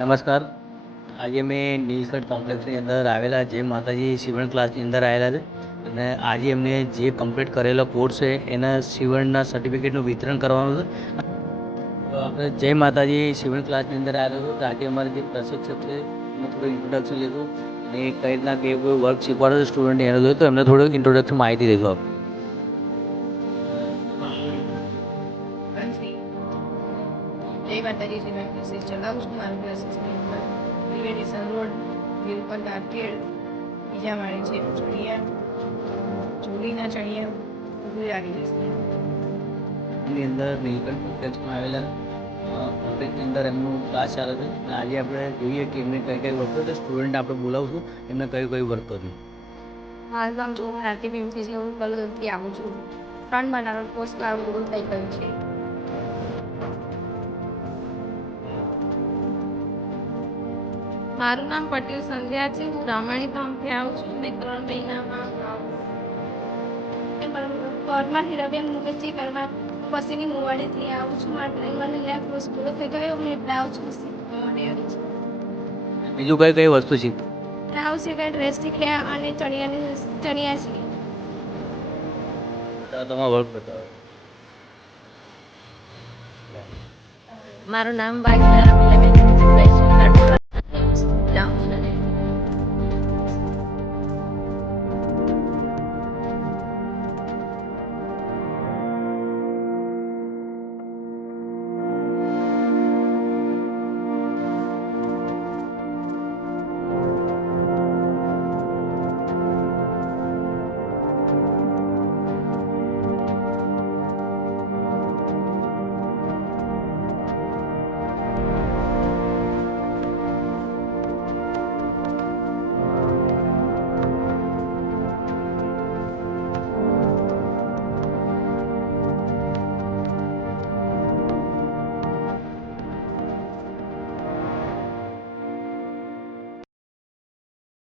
નમસ્કાર. આજે મેં નીલકંઠ કોમ્પ્લેક્સની અંદર આવેલા જય માતાજી સીવણ ક્લાસની અંદર આવેલા છે અને આજે એમને જે કમ્પ્લીટ કરેલો કોર્સ છે એના સીવણના સર્ટિફિકેટનું વિતરણ કરવાનું છે. તો આપણે જય માતાજી સીવણ ક્લાસની અંદર આવેલો હતો. તો આજે અમારે જે પ્રશિક્ષક છે એનું થોડું ઇન્ટ્રોડક્શન લીધું અને કઈ રીતના કે કોઈ વર્ક શીખવાડે છે સ્ટુડન્ટ એનો જોયું તો એમને થોડું ઇન્ટ્રોડક્શન માહિતી દીધું. જય માતાજી સિમેન્ટ ક્લાસીસ ચલાવું છું. મારું ક્લાસીસની નંબર ત્રિવેણીસર રોડ વિલપર કારકેડ બીજા માળે છે. ચણિયા ચોલીના ચણિયા બધું આવી જશે. એની અંદર નીલકંઠ કોમ્પ્લેક્સમાં આવેલા કોમ્પ્લેક્સની અંદર એમનું ક્લાસ ચાલે છે. આજે આપણે જોઈએ કે એમને કઈ કઈ વર્ક કર્યું. સ્ટુડન્ટ આપણે બોલાવશું એમને કયું કયું વર્ક કર્યું. હાલ હું ભારતીય પીએમસીસી હું કલરથી આવું છું. ફ્રન્ટ બનાવવાનો કોર્સ મારું પૂરું થઈ ગયું છે. મારું નામ પટેલ સંધ્યા છે. હું રામાણી ગામથી આવું છું. મેં 3 મહિનામાં ઘરમાં હીરાબેન મુકેશજી ઘરમાં પછીની મોવાડીથી આવું છું. મારા ડ્રાઈવરને લેબ કોર્સ પૂરો થઈ ગયો. મેં બ્લાઉઝ શીખવા માટે આવી છું. બીજું કઈ કઈ વસ્તુ શીખ બ્લાઉઝ શીખ્યા, ડ્રેસ શીખ્યા અને ચણિયા શીખ્યા. તમારો વર્ક બતાવો. મારું નામ વાઘેલા